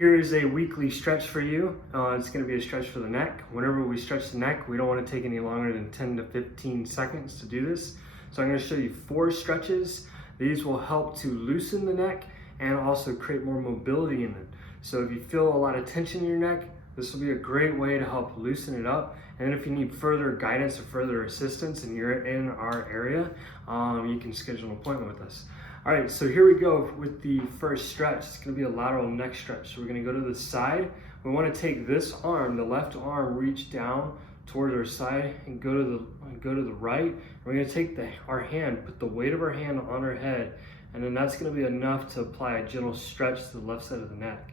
Here is a weekly stretch for you. It's going to be a stretch for the neck. Whenever we stretch the neck, we don't want to take any longer than 10 to 15 seconds to do this. So I'm going to show you 4 stretches. These will help to loosen the neck and also create more mobility in it. So if you feel a lot of tension in your neck, this will be a great way to help loosen it up. And if you need further guidance or further assistance and you're in our area, you can schedule an appointment with us. All right, so here we go with the first stretch. It's gonna be a lateral neck stretch. So we're gonna go to the side. We wanna take this arm, the left arm, reach down towards our side and go to the right. We're gonna take our hand, put the weight of our hand on our head, and then that's gonna be enough to apply a gentle stretch to the left side of the neck.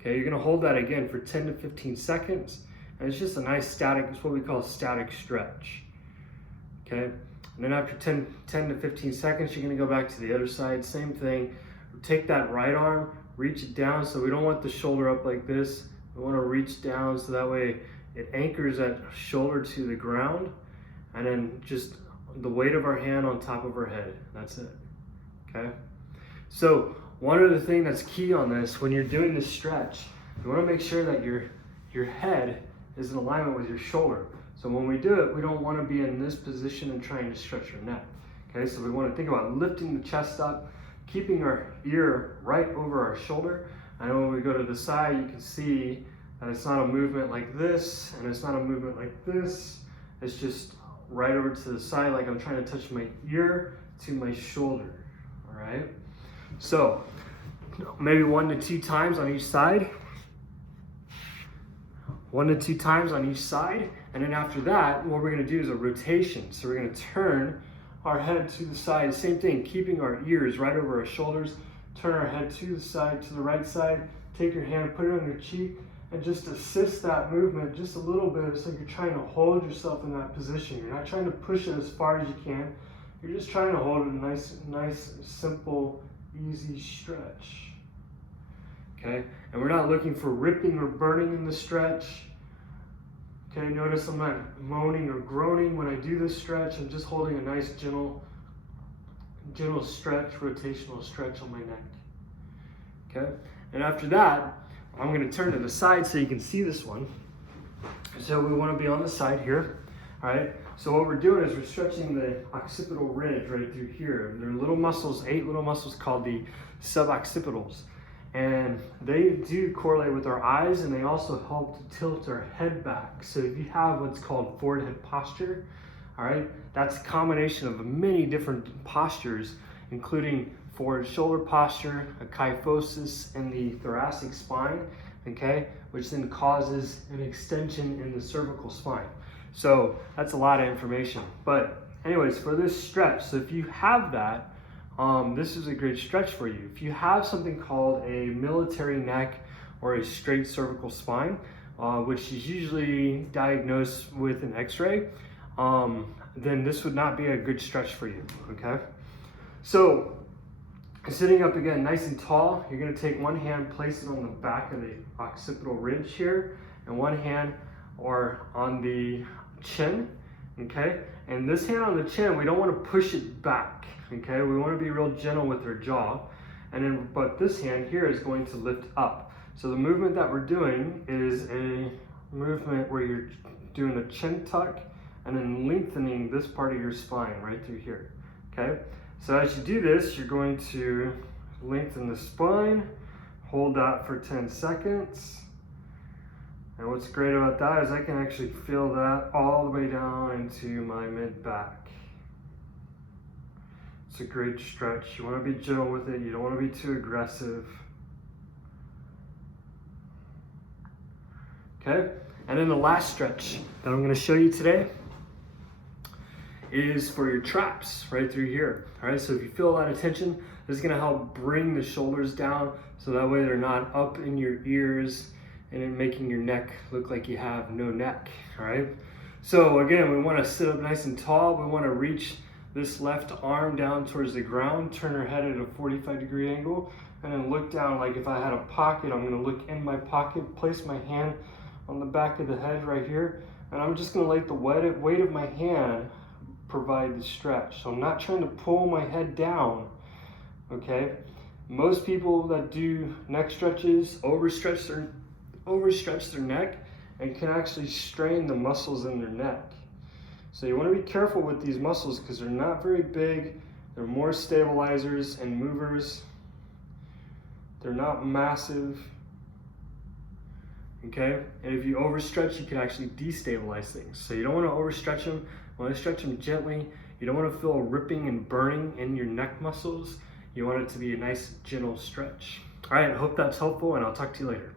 Okay, you're gonna hold that again for 10 to 15 seconds. And it's just a nice static, it's what we call a static stretch. Okay, and then after 10 to 15 seconds, you're gonna go back to the other side, same thing. Take that right arm, reach it down, so we don't want the shoulder up like this. We wanna reach down so that way it anchors that shoulder to the ground, and then just the weight of our hand on top of our head, that's it, okay? So one other thing that's key on this, when you're doing this stretch, you wanna make sure that your head is in alignment with your shoulder. So when we do it, we don't want to be in this position and trying to stretch your neck. Okay, so we want to think about lifting the chest up, keeping our ear right over our shoulder. And when we go to the side, you can see that it's not a movement like this, and it's not a movement like this. It's just right over to the side, like I'm trying to touch my ear to my shoulder. All right, so maybe 1 to 2 times on each side. 1 to 2 times on each side, and then after that, what we're gonna do is a rotation. So we're gonna turn our head to the side, same thing, keeping our ears right over our shoulders, turn our head to the side, to the right side, take your hand, put it on your cheek, and just assist that movement just a little bit. It's like you're trying to hold yourself in that position. You're not trying to push it as far as you can. You're just trying to hold it a nice, simple, easy stretch. Okay, and we're not looking for ripping or burning in the stretch. Okay, notice I'm not moaning or groaning when I do this stretch. I'm just holding a nice gentle stretch, rotational stretch on my neck. Okay, and after that, I'm gonna turn to the side so you can see this one. So we wanna be on the side here, all right? So what we're doing is we're stretching the occipital ridge right through here. There are little muscles, 8 little muscles called the suboccipitals. And they do correlate with our eyes, and they also help to tilt our head back. So if you have what's called forward head posture, all right, that's a combination of many different postures, including forward shoulder posture, a kyphosis in the thoracic spine, okay, which then causes an extension in the cervical spine. So that's a lot of information. But anyways, for this stretch, so if you have that, this is a great stretch for you. If you have something called a military neck or a straight cervical spine, which is usually diagnosed with an x-ray, then this would not be a good stretch for you, okay? So sitting up again nice and tall, you're gonna take one hand, place it on the back of the occipital ridge here, and one hand or on the chin, okay? And this hand on the chin, we don't wanna push it back. Okay, we want to be real gentle with our jaw, and then but this hand here is going to lift up. So the movement that we're doing is a movement where you're doing a chin tuck and then lengthening this part of your spine right through here. Okay, so as you do this, you're going to lengthen the spine, hold that for 10 seconds. And what's great about that is I can actually feel that all the way down into my mid-back. It's a great stretch. You want to be gentle with it. You don't want to be too aggressive. Okay, and then the last stretch that I'm going to show you today is for your traps right through here. All right, so if you feel a lot of tension, this is going to help bring the shoulders down so that way they're not up in your ears and then making your neck look like you have no neck. All right, so again, we want to sit up nice and tall. We want to reach this left arm down towards the ground, turn our head at a 45-degree angle, and then look down like if I had a pocket. I'm gonna look in my pocket, place my hand on the back of the head right here, and I'm just gonna let the weight of my hand provide the stretch. So I'm not trying to pull my head down, okay? Most people that do neck stretches overstretch their neck and can actually strain the muscles in their neck. So you want to be careful with these muscles because they're not very big. They're more stabilizers and movers. They're not massive. Okay, and if you overstretch, you can actually destabilize things. So you don't want to overstretch them. You want to stretch them gently. You don't want to feel ripping and burning in your neck muscles. You want it to be a nice, gentle stretch. All right, I hope that's helpful, and I'll talk to you later.